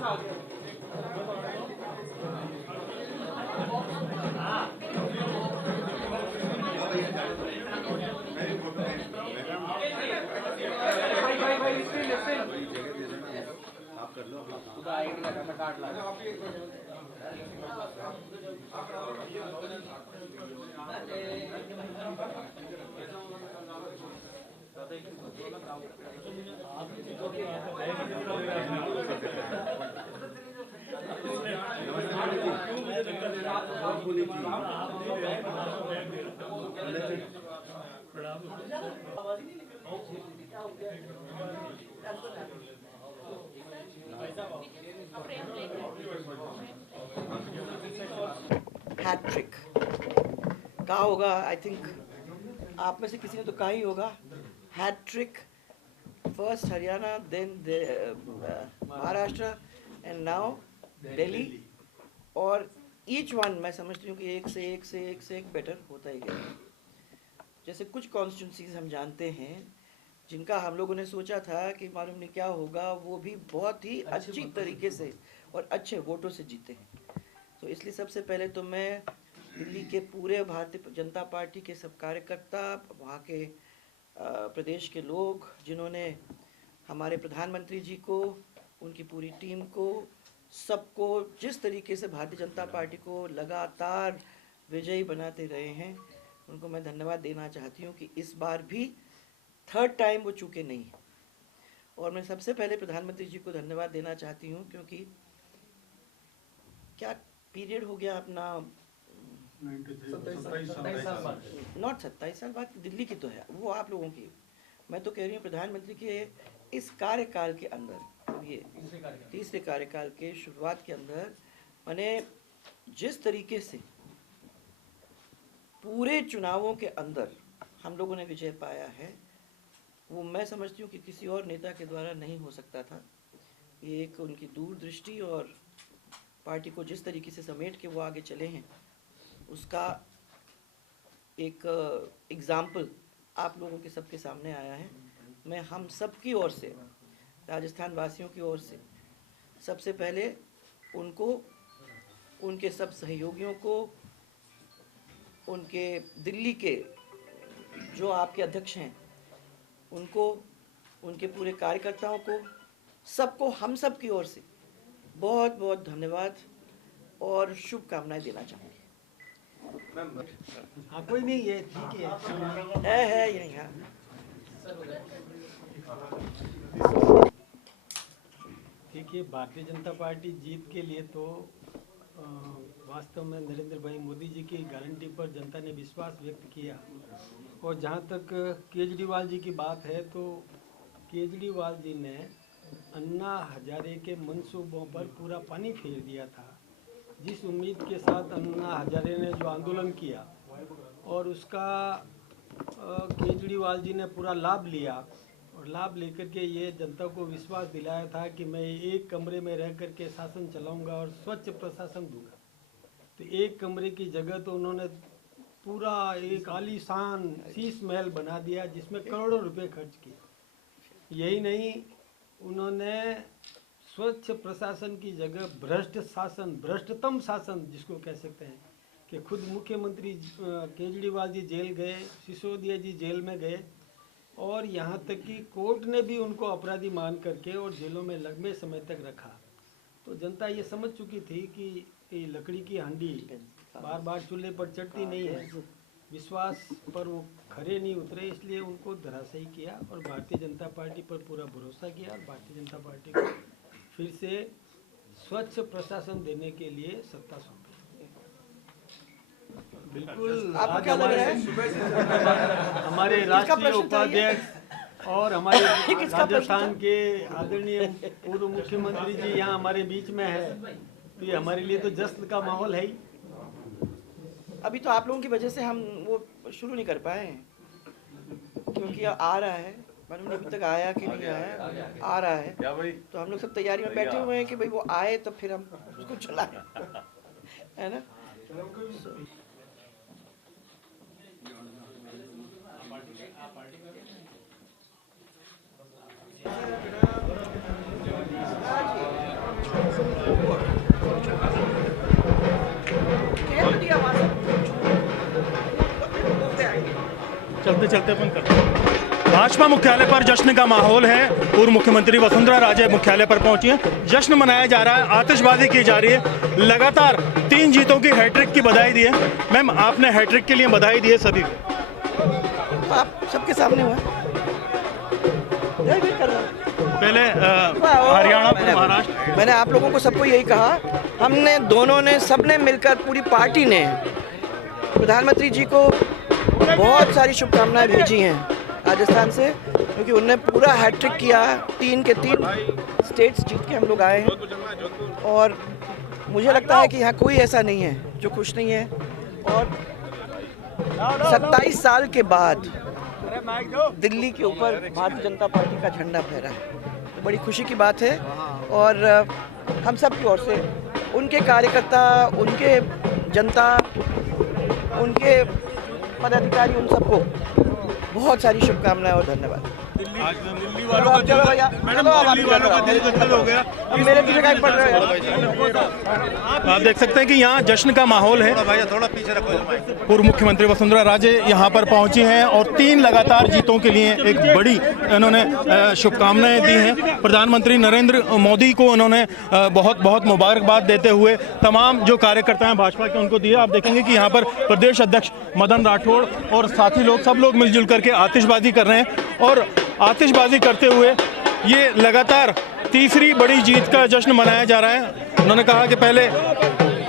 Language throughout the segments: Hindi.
आप कर लो हैट्रिक कहा होगा, आई थिंक आप में से किसी ने तो कहा ही होगा, hattrick, first Haryana, then Maharashtra and now Delhi, और ईच वन मैं समझती हूँ कि एक से एक बेटर होता ही गया। जैसे कुछ कॉन्स्टिट्यूंसीज हम जानते हैं जिनका हम लोगों ने सोचा था कि मालूम नहीं क्या होगा, वो भी बहुत ही अच्छी तरीके से और अच्छे वोटों से जीते हैं। तो इसलिए सबसे पहले तो मैं दिल्ली के पूरे भारतीय जनता पार्टी के सब कार्यकर्ता, वहाँ के प्रदेश के लोग जिन्होंने हमारे प्रधानमंत्री जी को, उनकी पूरी टीम को, सबको जिस तरीके से भारतीय जनता पार्टी को लगातार विजयी बनाते रहे हैं, उनको मैं धन्यवाद देना चाहती हूँ कि इस बार भी थर्ड टाइम वो चूके नहीं। और मैं सबसे पहले प्रधानमंत्री जी को धन्यवाद देना चाहती हूँ क्योंकि क्या पीरियड हो गया अपना, नॉट 27 साल बाद, दिल्ली की तो है वो, आप लोगों की, मैं तो कह रही हूँ प्रधानमंत्री के इस कार्यकाल के अंदर, ये तीसरे कार्यकाल के शुरुआत के अंदर, मैंने जिस तरीके से पूरे चुनावों के अंदर हम लोगों ने विजय पाया है, वो मैं समझती हूँ कि किसी और नेता के द्वारा नहीं हो सकता था। ये एक उनकी दूरदृष्टि और पार्टी को जिस तरीके से समेट के वो आगे चले हैं, उसका एक एग्जाम्पल आप लोगों के सबके सामने आया है। मैं हम सब की ओर से, राजस्थान वासियों की ओर से, सबसे पहले उनको, उनके सब सहयोगियों को, उनके दिल्ली के जो आपके अध्यक्ष हैं उनको, उनके पूरे कार्यकर्ताओं को, सबको हम सब की ओर से बहुत बहुत धन्यवाद और शुभकामनाएं देना चाहूँगी। हाँ, कोई नहीं, ये ठीक है यही। हाँ, देखिए, भारतीय जनता पार्टी जीत के लिए तो वास्तव में नरेंद्र भाई मोदी जी की गारंटी पर जनता ने विश्वास व्यक्त किया। और जहाँ तक केजरीवाल जी की बात है, तो केजरीवाल जी ने अन्ना हजारे के मंसूबों पर पूरा पानी फेर दिया था। जिस उम्मीद के साथ अन्ना हजारे ने जो आंदोलन किया और उसका केजरीवाल जी ने पूरा लाभ लिया, और लाभ लेकर के ये जनता को विश्वास दिलाया था कि मैं एक कमरे में रह कर के शासन चलाऊंगा और स्वच्छ प्रशासन दूंगा। तो एक कमरे की जगह तो उन्होंने पूरा एक आलीशान शीश महल बना दिया जिसमें करोड़ों रुपए खर्च किए। यही नहीं, उन्होंने स्वच्छ प्रशासन की जगह भ्रष्ट शासन, भ्रष्टतम शासन जिसको कह सकते हैं, कि खुद मुख्यमंत्री केजरीवाल जी जेल गए, सिसोदिया जी जेल में गए, और यहाँ तक कि कोर्ट ने भी उनको अपराधी मान करके और जेलों में लंबे समय तक रखा। तो जनता ये समझ चुकी थी कि लकड़ी की हांडी बार बार चूल्हे पर चढ़ती नहीं है, विश्वास पर वो खरे नहीं उतरे, इसलिए उनको धराशायी किया और भारतीय जनता पार्टी पर पूरा भरोसा किया और भारतीय जनता पार्टी को फिर से स्वच्छ प्रशासन देने के लिए सत्ता सौंपी। बिल्कुल, आपको क्या लग रहा है? हमारे राष्ट्रीय उपाध्यक्ष और हमारे राजस्थान के आदरणीय पूर्व मुख्यमंत्री जी यहाँ हमारे बीच में है, तो ये हमारे लिए तो जश्न का माहौल है ही। अभी तो आप लोगों की वजह से हम वो शुरू नहीं कर पाए हैं, क्योंकि आ रहा है, मालूम नहीं अभी तक आया कि नहीं आया, आ रहा है, तो हम लोग सब तैयारी में बैठे हुए हैं कि भाई वो आए तो फिर हम उसको चलाएं, है ना। चलते चलते अपन करते हैं। भाजपा मुख्यालय पर जश्न का माहौल है। पूर्व मुख्यमंत्री वसुंधरा राजे मुख्यालय पर पहुंची हैं। जश्न मनाया जा रहा है, आतिशबाजी की जा रही है। लगातार 3 जीतों की हैट्रिक की बधाई दी है। मैम, आपने हैट्रिक के लिए बधाई दी है सभी को। तो आप सबके सामने हुआ कर रहा हूँ। पहले हरियाणा, महाराष्ट्र, मैंने आप लोगों को सबको यही कहा, हमने दोनों ने, सबने मिलकर, पूरी पार्टी ने प्रधानमंत्री जी को बहुत सारी शुभकामनाएं भेजी हैं राजस्थान से, क्योंकि उनने पूरा हैट्रिक किया। 3 के 3 स्टेट्स जीत के हम लोग आए हैं और मुझे लगता है कि यहाँ कोई ऐसा नहीं है जो खुश नहीं है। और 27 साल के बाद दिल्ली के ऊपर भारतीय जनता पार्टी का झंडा फहरा है, तो बड़ी खुशी की बात है। और हम सब की ओर से उनके कार्यकर्ता, उनके जनता, उनके पदाधिकारी, उन सबको बहुत सारी शुभकामनाएं और धन्यवाद। दिल्ली वालों का जश्न हो गया। मेरे पीछे का पड़ रहा है। आप देख सकते हैं कि यहाँ जश्न का माहौल है। थोड़ा पीछे रखो। पूर्व मुख्यमंत्री वसुंधरा राजे यहाँ पर पहुंची हैं और 3 लगातार जीतों के लिए एक बड़ी इन्होंने शुभकामनाएं दी हैं। प्रधानमंत्री नरेंद्र मोदी को उन्होंने बहुत बहुत मुबारकबाद देते हुए तमाम जो कार्यकर्ता हैं भाजपा के उनको दिए। आप देखेंगे कि यहाँ पर प्रदेश अध्यक्ष मदन राठौड़ और साथी लोग, सब लोग मिलजुल करके आतिशबाजी कर रहे हैं। और आतिशबाजी करते हुए ये लगातार तीसरी बड़ी जीत का जश्न मनाया जा रहा है। उन्होंने कहा कि पहले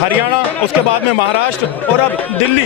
हरियाणा, उसके बाद में महाराष्ट्र और अब दिल्ली,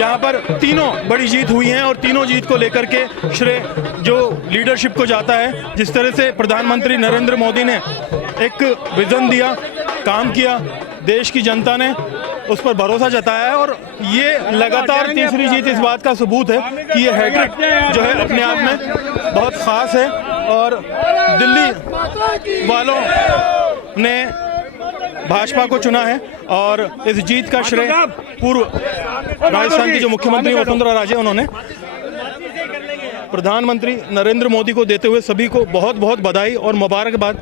यहाँ पर तीनों बड़ी जीत हुई हैं और तीनों जीत को लेकर के श्रेय जो लीडरशिप को जाता है। जिस तरह से प्रधानमंत्री नरेंद्र मोदी ने एक विजन दिया, काम किया, देश की जनता ने उस पर भरोसा जताया है और ये लगातार तीसरी जीत इस बात का सबूत है कि ये हैट्रिक जो है अपने आप में बहुत ख़ास है। और दिल्ली वालों ने भाजपा को चुना है और इस जीत का श्रेय पूर्व राजस्थान की जो मुख्यमंत्री वसुंधरा राजे, उन्होंने प्रधानमंत्री नरेंद्र मोदी को देते हुए सभी को बहुत बहुत बधाई और मुबारकबाद।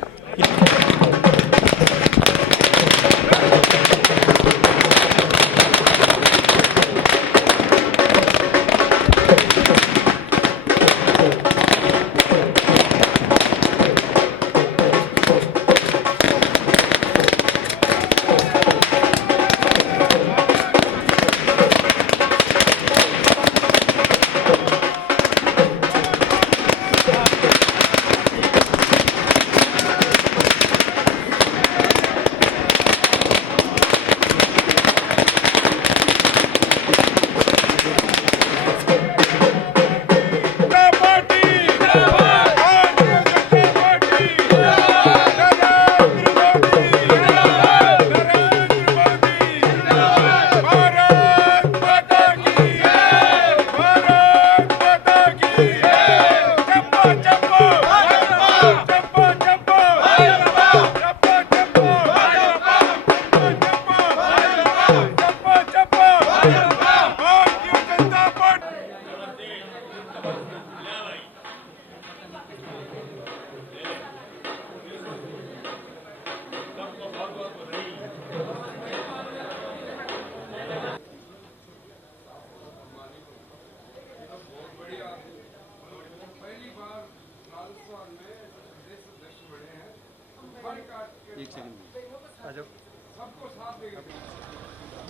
एक सेकंड।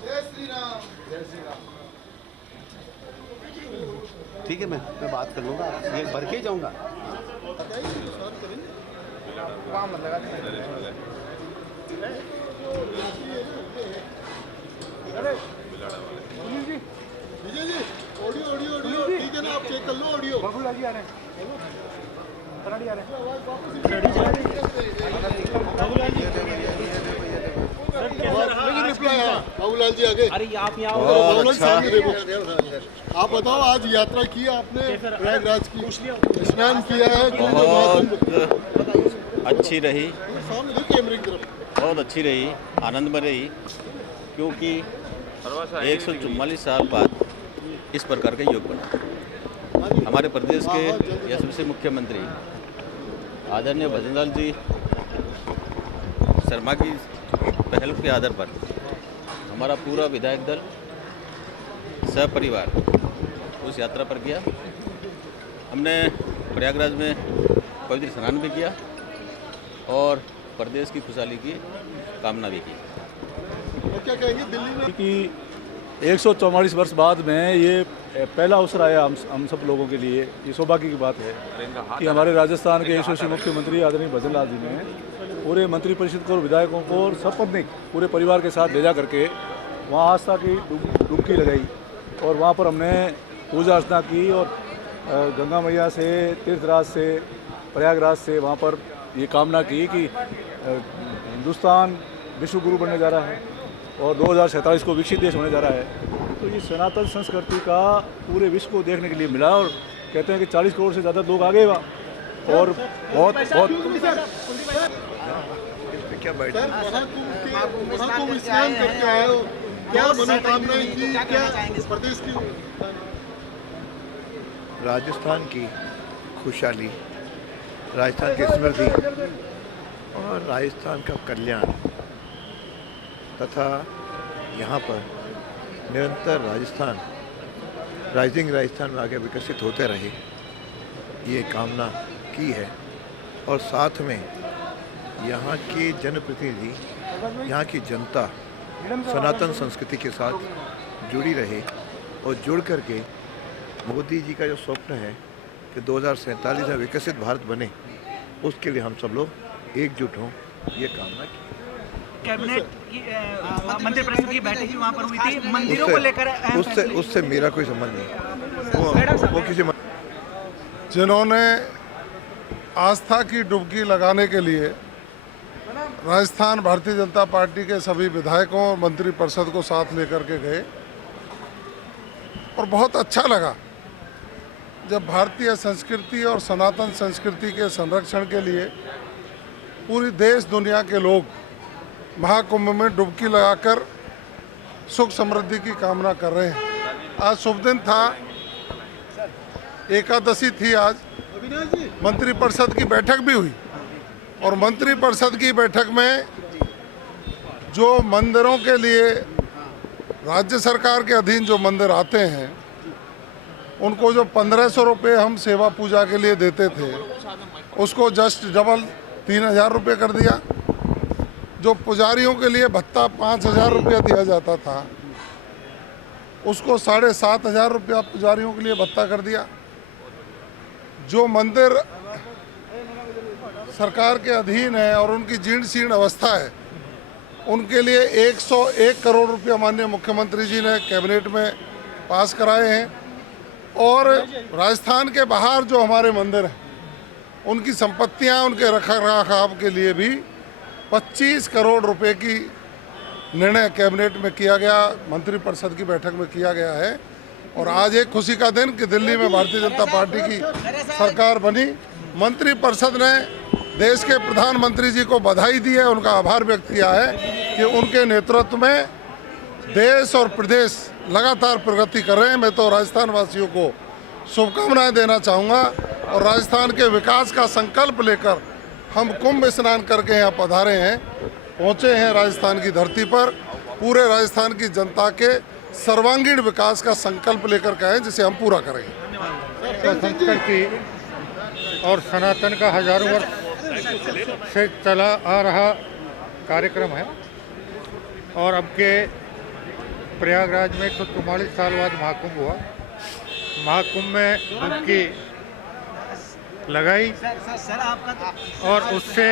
जय श्री राम। जय श्री राम। ठीक है, मैं बात कर लूँगा, ये भर के जाऊँगा। विजय जी, ऑडियो ठीक है ना, आप चेक कर लो ऑडियो। बाबूलाल जी आगे। अरे आप यहाँ बाबूलाल सामने देखो। आप बताओ, आज यात्रा की आपने प्रयागराज की, स्नान किया है, बहुत अच्छी रही, सामने देखो कैमरे की तरफ। बहुत अच्छी रही, आनंद में रही, क्योंकि 144 साल बाद इस प्रकार का योग बना। हमारे प्रदेश के यशस्वी मुख्यमंत्री आदरणीय भजनलाल जी शर्मा की पहल के आधार पर हमारा पूरा विधायक दल सपरिवार उस यात्रा पर गया। हमने प्रयागराज में पवित्र स्नान भी किया और प्रदेश की खुशहाली की कामना भी की। और क्या कहेंगे दिल्ली में कि 144 वर्ष बाद में ये पहला अवसर आया हम सब लोगों के लिए। ये सौभाग्य की बात है कि हमारे राजस्थान के यशस्वी मुख्यमंत्री आदरणीय भजन लाल जी ने पूरे मंत्रिपरिषद को और विधायकों को और सपत्नीक पूरे परिवार के साथ भेजा करके वहाँ आस्था की डुबकी लगाई और वहाँ पर हमने पूजा अर्चना की और गंगा मैया से, तीर्थराज से, प्रयागराज से वहाँ पर ये कामना की कि हिंदुस्तान विश्व गुरु बनने जा रहा है और 2047 को विकसित देश होने जा रहा है। तो ये सनातन संस्कृति का पूरे विश्व को देखने के लिए मिला और कहते हैं कि 40 करोड़ से ज़्यादा लोग आ गए वहाँ और बहुत क्या बैठे महाकुंभ स्नान करके आए हो, क्या मनोकामनाएं की, क्या प्रदेश की? राजस्थान की खुशहाली, राजस्थान की समृद्धि और राजस्थान का कल्याण तथा यहाँ पर निरंतर राजस्थान राइजिंग राजस्थान में आगे विकसित होते रहे, ये कामना की है। और साथ में यहाँ के जनप्रतिनिधि, यहाँ की जनता सनातन संस्कृति के साथ जुड़ी रहे और जुड़ करके मोदी जी का जो स्वप्न है कि 2047 में विकसित भारत बने, उसके लिए हम सब लोग एकजुट हों, ये कामना की। कैबिनेट की मंत्रिपरिषद की बैठक वहाँ पर हुई थी, मंदिरों को लेकर उससे मेरा कोई संबंध नहीं। वो किसी जिन्होंने आस्था की डुबकी लगाने के लिए राजस्थान भारतीय जनता पार्टी के सभी विधायकों और मंत्रिपरिषद को साथ लेकर के गए और बहुत अच्छा लगा जब भारतीय संस्कृति और सनातन संस्कृति के संरक्षण के लिए पूरी देश दुनिया के लोग महाकुंभ में डुबकी लगाकर सुख समृद्धि की कामना कर रहे हैं। आज शुभ दिन था, एकादशी थी, आज मंत्रिपरिषद की बैठक भी हुई और मंत्रिपरिषद की बैठक में जो मंदिरों के लिए राज्य सरकार के अधीन जो मंदिर आते हैं उनको जो 1500 रुपये हम सेवा पूजा के लिए देते थे उसको जस्ट डबल 3000 रुपये कर दिया। जो पुजारियों के लिए भत्ता 5000 रुपया दिया जाता था उसको 7500 रुपया पुजारियों के लिए भत्ता कर दिया। जो मंदिर सरकार के अधीन है और उनकी जीर्ण शीर्ण अवस्था है उनके लिए 101 करोड़ रुपया माननीय मुख्यमंत्री जी ने कैबिनेट में पास कराए हैं। और राजस्थान के बाहर जो हमारे मंदिर हैं उनकी संपत्तियां, उनके रखरखाव के लिए भी 25 करोड़ रुपए की निर्णय कैबिनेट में किया गया, मंत्रिपरिषद की बैठक में किया गया है। और आज एक खुशी का दिन कि दिल्ली में भारतीय जनता पार्टी की सरकार बनी। मंत्रिपरिषद ने देश के प्रधानमंत्री जी को बधाई दी है, उनका आभार व्यक्त किया है कि उनके नेतृत्व में देश और प्रदेश लगातार प्रगति कर रहे हैं। मैं तो राजस्थान वासियों को शुभकामनाएं देना चाहूँगा और राजस्थान के विकास का संकल्प लेकर हम कुंभ स्नान करके यहाँ पधारे हैं, पहुँचे हैं राजस्थान की धरती पर। पूरे राजस्थान की जनता के सर्वांगीण विकास का संकल्प लेकर के आए जिसे हम पूरा करेंगे। संस्कृति और सनातन का हजारों वर्ष से चला आ रहा कार्यक्रम है और अब के प्रयागराज में 144 साल बाद महाकुंभ हुआ। महाकुंभ में डुबकी लगाई और उससे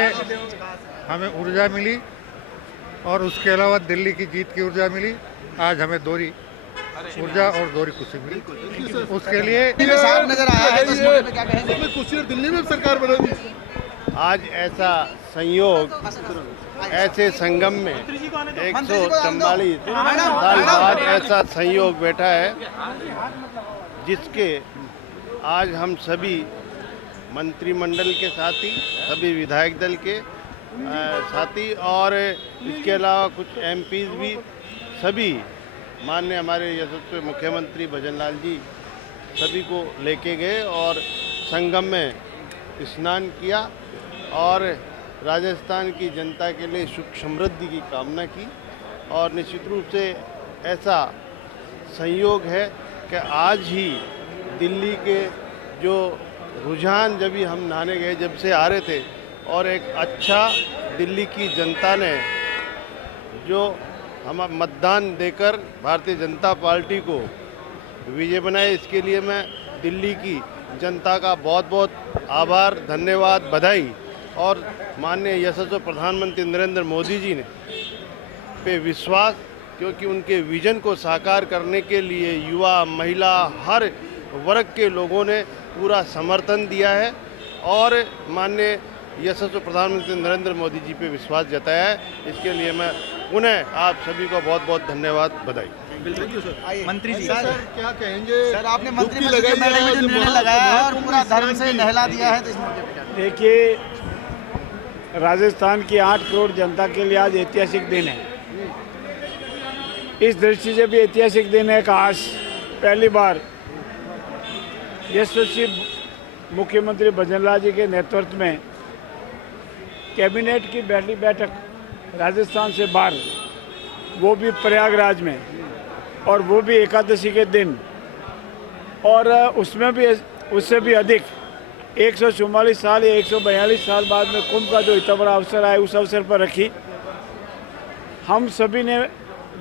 हमें ऊर्जा मिली और उसके अलावा दिल्ली की जीत की ऊर्जा मिली। आज हमें दोहरी ऊर्जा और दोहरी खुशी मिली, उसके लिए नजर आया है। तो इस मौके पे क्या कहेंगे? कुछ दिल्ली में सरकार बनेगी। आज ऐसा संयोग, ऐसे संगम में 144 साल बाद ऐसा संयोग बैठा है जिसके आज हम सभी मंत्रिमंडल के साथी, सभी विधायक दल के साथी और इसके अलावा कुछ एमपीज भी, सभी माननीय हमारे यशस्वी मुख्यमंत्री भजन लाल जी सभी को लेके गए और संगम में स्नान किया और राजस्थान की जनता के लिए सुख समृद्धि की कामना की और निश्चित रूप से ऐसा संयोग है कि आज ही दिल्ली के जो रुझान जब भी हम नहाने गए जब से आ रहे थे और एक अच्छा दिल्ली की जनता ने जो हम मतदान देकर भारतीय जनता पार्टी को विजय बनाए, इसके लिए मैं दिल्ली की जनता का बहुत बहुत आभार, धन्यवाद, बधाई और माननीय यशस्वी प्रधानमंत्री नरेंद्र मोदी जी ने पे विश्वास, क्योंकि उनके विजन को साकार करने के लिए युवा, महिला, हर वर्ग के लोगों ने पूरा समर्थन दिया है और माननीय यशस्वी प्रधानमंत्री नरेंद्र मोदी जी पे विश्वास जताया है। इसके लिए मैं पुनः आप सभी को बहुत बहुत धन्यवाद, बधाई। मंत्री जी सर क्या कहेंगे? सर आपने मंत्रिमंडल के बैठक में जो निर्णय लगाया है और पूरा धर्म से नहला दिया है, तो इस मौके पे क्या? देखिए, राजस्थान की 8 करोड़ जनता के लिए आज ऐतिहासिक दिन है। इस दृष्टि से भी ऐतिहासिक दिन है कि आज पहली बार यशस्वी मुख्यमंत्री भजनलाल जी के नेतृत्व में कैबिनेट की पहली बैठक राजस्थान से बाहर, वो भी प्रयागराज में, और वो भी एकादशी के दिन, और उसमें भी उससे भी अधिक 144 साल या 142 साल बाद में कुंभ का जो इतना बड़ा अवसर आया, उस अवसर पर रखी। हम सभी ने,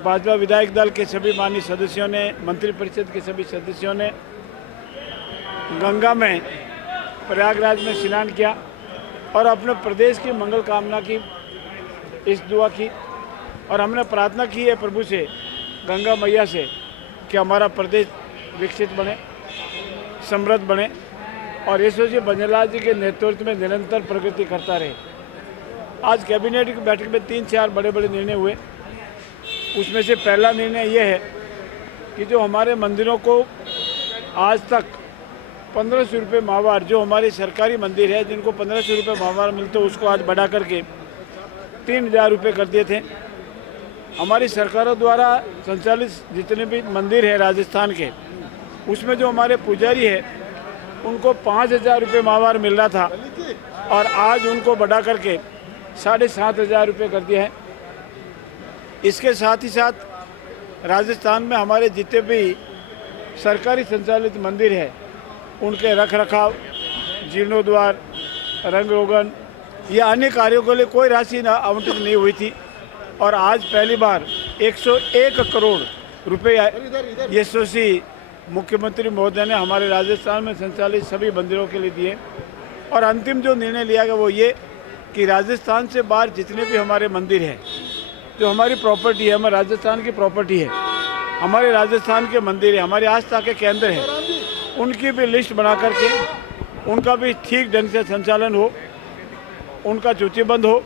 भाजपा विधायक दल के सभी माननीय सदस्यों ने, मंत्रिपरिषद के सभी सदस्यों ने गंगा में, प्रयागराज में स्नान किया और अपने प्रदेश की मंगल कामना की, इस दुआ की, और हमने प्रार्थना की है प्रभु से, गंगा मैया से, कि हमारा प्रदेश विकसित बने, समृद्ध बने और यशस्वी भजनलाल जी के नेतृत्व में निरंतर प्रगति करता रहे। आज कैबिनेट की बैठक में 3-4 बड़े बड़े निर्णय हुए। उसमें से पहला निर्णय यह है कि जो हमारे मंदिरों को आज तक 1500 रुपये माहवार, जो हमारे सरकारी मंदिर है जिनको 1500 रुपये माहवार मिलते, उसको आज बढ़ा करके 3000 रुपये कर दिए थे। हमारी सरकारों द्वारा संचालित जितने भी मंदिर हैं राजस्थान के, उसमें जो हमारे पुजारी है उनको 5000 रुपये माहवार मिल रहा था और आज उनको बढ़ा करके 7500 रुपये कर दिया है। इसके साथ ही साथ राजस्थान में हमारे जितने भी सरकारी संचालित मंदिर हैं उनके रख रखाव, जीर्णोद्वार, रंग रोगन या अन्य कार्यों के लिए कोई राशि आवंटित नहीं हुई थी और आज पहली बार 101 करोड़ रुपये यशस्वी मुख्यमंत्री महोदय ने हमारे राजस्थान में संचालित सभी मंदिरों के लिए दिए। और अंतिम जो निर्णय लिया गया वो ये कि राजस्थान से बाहर जितने भी हमारे मंदिर हैं, जो हमारी प्रॉपर्टी है, हमारे राजस्थान की प्रॉपर्टी है, हमारे राजस्थान के मंदिर है, हमारी आस्था के केंद्र हैं, उनकी भी लिस्ट बना करके उनका भी ठीक ढंग से संचालन हो, उनका सूचीबद्ध हो,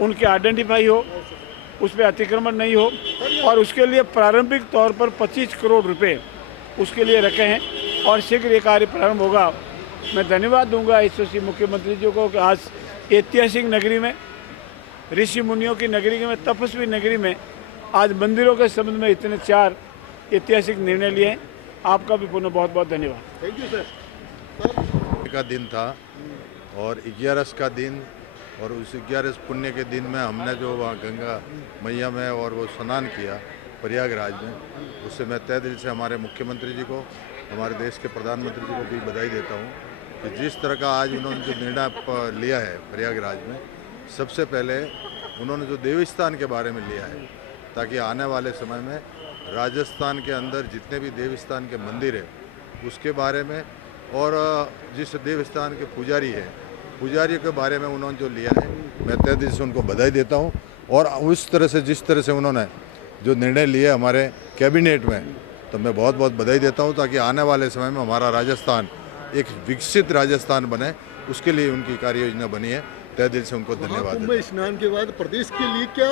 उनके आइडेंटिफाई हो, उस पर अतिक्रमण नहीं हो और उसके लिए प्रारंभिक तौर पर 25 करोड़ रुपए उसके लिए रखे हैं और शीघ्र ये कार्य प्रारंभ होगा। मैं धन्यवाद दूंगा यशस्वी मुख्यमंत्री जी को कि आज ऐतिहासिक नगरी में, ऋषि मुनियों की नगरी में, तपस्वी नगरी में आज मंदिरों के संबंध में इतने 4 ऐतिहासिक निर्णय लिए हैं। आपका भी पुनः बहुत बहुत धन्यवाद। Thank you sir. का दिन था और 11 का दिन, और उस 11 पुण्य के दिन में हमने जो वहाँ गंगा मैया में और वो स्नान किया प्रयागराज में, उससे मैं तहे दिल से हमारे मुख्यमंत्री जी को, हमारे देश के प्रधानमंत्री जी को भी बधाई देता हूँ कि जिस तरह का आज उन्होंने जो निर्णय लिया है प्रयागराज में, सबसे पहले उन्होंने जो देवस्थान के बारे में लिया है ताकि आने वाले समय में राजस्थान के अंदर जितने भी देवस्थान के मंदिर है उसके बारे में, और जिस देवस्थान के पुजारी है, पुजारियों के बारे में उन्होंने जो लिया है, मैं तहे दिल से उनको बधाई देता हूँ। और उस तरह से जिस तरह से उन्होंने जो निर्णय लिए हमारे कैबिनेट में, तो मैं बहुत बहुत बधाई देता हूँ ताकि आने वाले समय में हमारा राजस्थान एक विकसित राजस्थान बने, उसके लिए उनकी कार्य योजना बनी है। तहे दिल से उनको धन्यवाद। स्नान के बाद प्रदेश के लिए क्या